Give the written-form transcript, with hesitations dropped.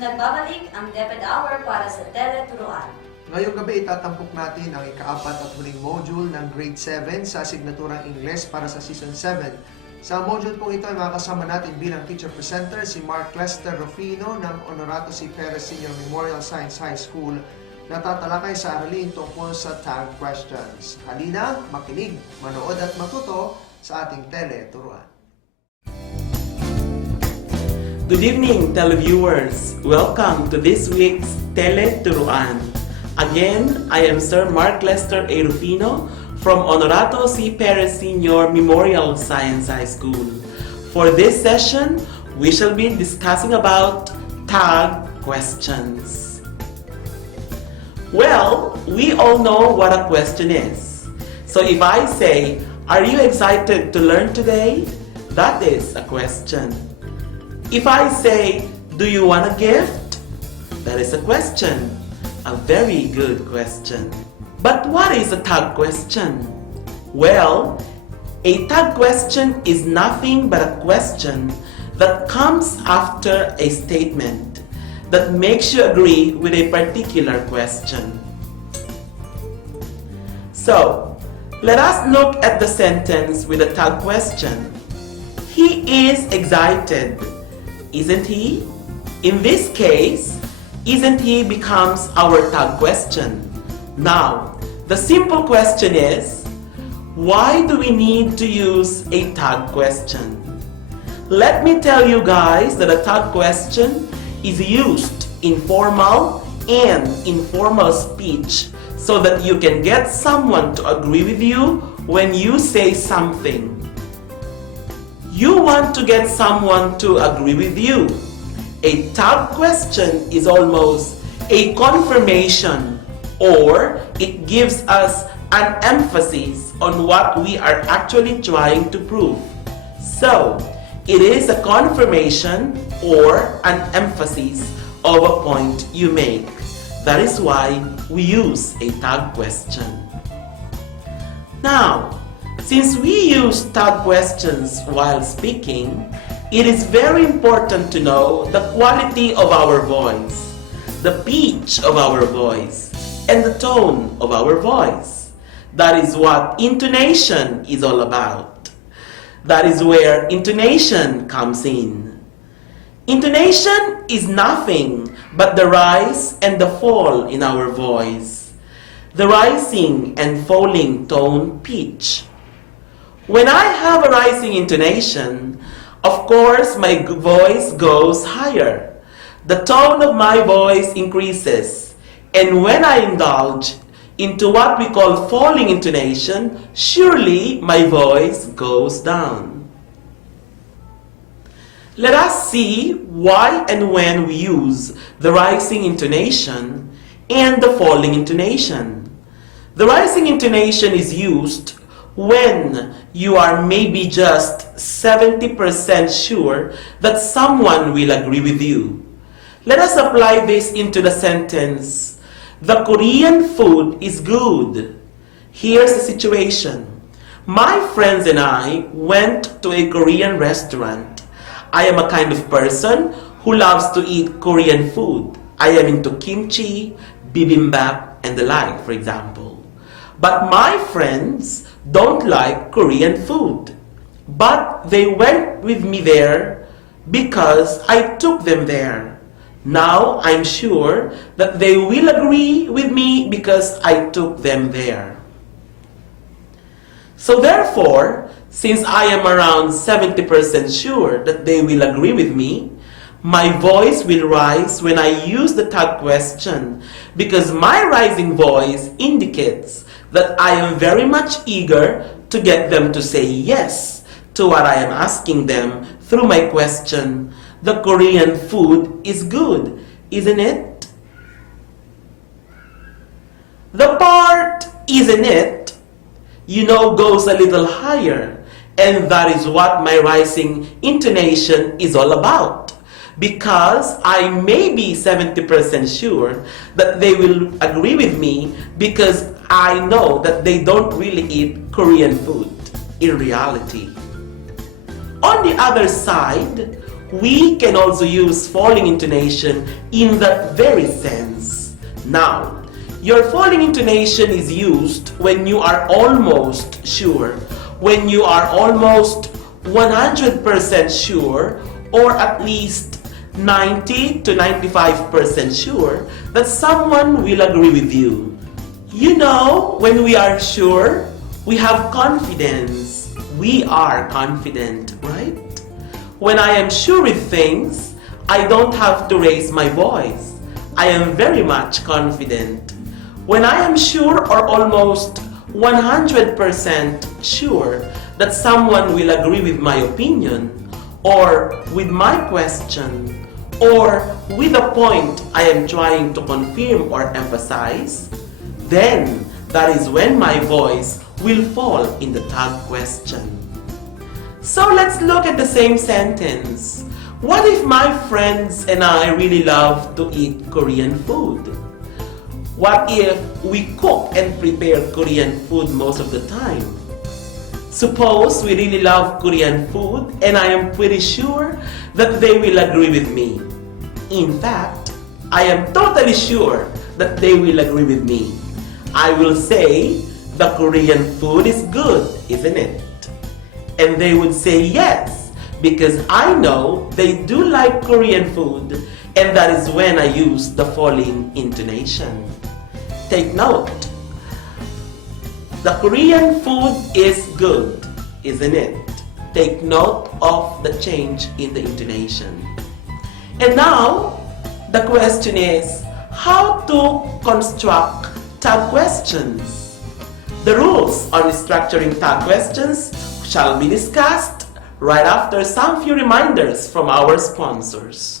Nagbabalik ang DepED Hour para sa Tele-Turuan. Ngayong gabi itatampok natin ang ika-4 at huling module ng Grade 7 sa asignaturang Ingles para sa Season 7. Sa module pong ito ay makakasama natin bilang teacher presenter si Clester Rufino ng Honorato si Perez Senior Memorial Science High School na tatalakay sa aralin tungkol sa tag questions. Halina, makinig, manood at matuto sa ating Tele-Turuan. Good evening, televiewers. Welcome to this week's Tele-Turuan. Again, I am Sir Clester Rufino from Honorato C. Perez Senior Memorial Science High School. For this session, we shall be discussing about tag questions. Well, we all know what a question is. So if I say, "Are you excited to learn today?" That is a question. If I say, "Do you want a gift?" That is a question. A very good question. But what is a tag question? Well, a tag question is nothing but a question that comes after a statement that makes you agree with a particular question. So, let us look at the sentence with a tag question. He is excited. Isn't he? In this case, isn't he becomes our tag question. Now, the simple question is, why do we need to use a tag question? Let me tell you guys that a tag question is used in formal and informal speech so that you can get someone to agree with you when you say something. You want to get someone to agree with you. A tag question is almost a confirmation, or it gives us an emphasis on what we are actually trying to prove. So, it is a confirmation or an emphasis of a point you make. That is why we use a tag question. Now, since we use tag questions while speaking, it is very important to know the quality of our voice, the pitch of our voice, and the tone of our voice. That is what intonation is all about. That is where intonation comes in. Intonation is nothing but the rise and the fall in our voice, the rising and falling tone pitch. When I have a rising intonation, of course my voice goes higher. The tone of my voice increases. And when I indulge into what we call falling intonation, surely my voice goes down. Let us see why and when we use the rising intonation and the falling intonation. The rising intonation is used when you are maybe just 70% sure that someone will agree with you. Let us apply this into the sentence, "The Korean food is good." Here's the situation. My friends and I went to a Korean restaurant. I am a kind of person who loves to eat Korean food. I am into kimchi, bibimbap, and the like, for example. But my friends don't like Korean food. But they went with me there because I took them there. Now I'm sure that they will agree with me because I took them there. So therefore, since I am around 70% sure that they will agree with me, my voice will rise when I use the tag question because my rising voice indicates that I am very much eager to get them to say yes to what I am asking them through my question. The Korean food is good, isn't it? The part, "isn't it," goes a little higher, and that is what my rising intonation is all about. Because I may be 70% sure that they will agree with me because I know that they don't really eat Korean food in reality. On the other side, we can also use falling intonation in that very sense. Now, your falling intonation is used when you are almost sure, when you are almost 100% sure, or at least 90 to 95% sure that someone will agree with you. You know, when we are sure, we have confidence. We are confident, right? When I am sure with things, I don't have to raise my voice. I am very much confident. When I am sure or almost 100% sure that someone will agree with my opinion, or with my question, or with a point I am trying to confirm or emphasize, then that is when my voice will fall in the tag question. So let's look at the same sentence. What if my friends and I really love to eat Korean food? What if we cook and prepare Korean food most of the time? Suppose we really love Korean food and I am pretty sure that they will agree with me. In fact, I am totally sure that they will agree with me. I will say, the Korean food is good, isn't it? And they would say yes, because I know they do like Korean food, and that is when I use the falling intonation. Take note. The Korean food is good, isn't it? Take note of the change in the intonation. And now, the question is, how to construct tag questions? The rules on structuring tag questions shall be discussed right after some few reminders from our sponsors.